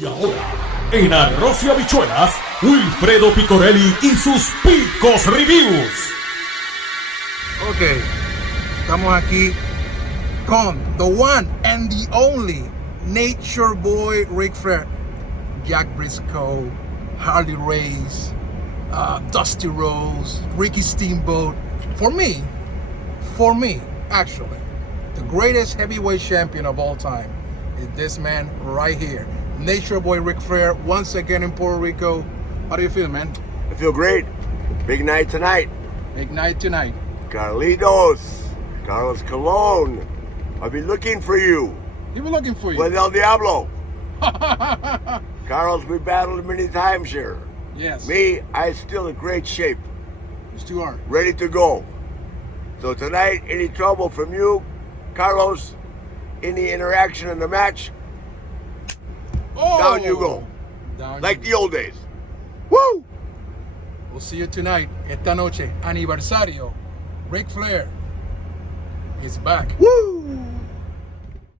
Y ahora, en Arroz y Habichuelas, Wilfredo Picorelli y sus Picos Reviews. Ok, estamos aquí con the one and the only Nature Boy Ric Flair, Jack Briscoe, Harley Race, Dusty Rhodes, Ricky Steamboat. For me, actually, the greatest heavyweight champion of all time is this man right here, Nature Boy Ric Flair, once again in Puerto Rico. How do you feel, man? I feel great. Big night tonight. Big night tonight. Carlos Colon. I'll be looking for you. He been looking for you. With El Diablo. Carlos, we battled many times here. Yes. Me, I'm still in great shape. It's too hard. Ready to go. So tonight, any trouble from you, Carlos, any interaction in the match, down you go. Down Like you the old days. Woo! We'll see you tonight. Esta noche, aniversario. Ric Flair is back. Woo!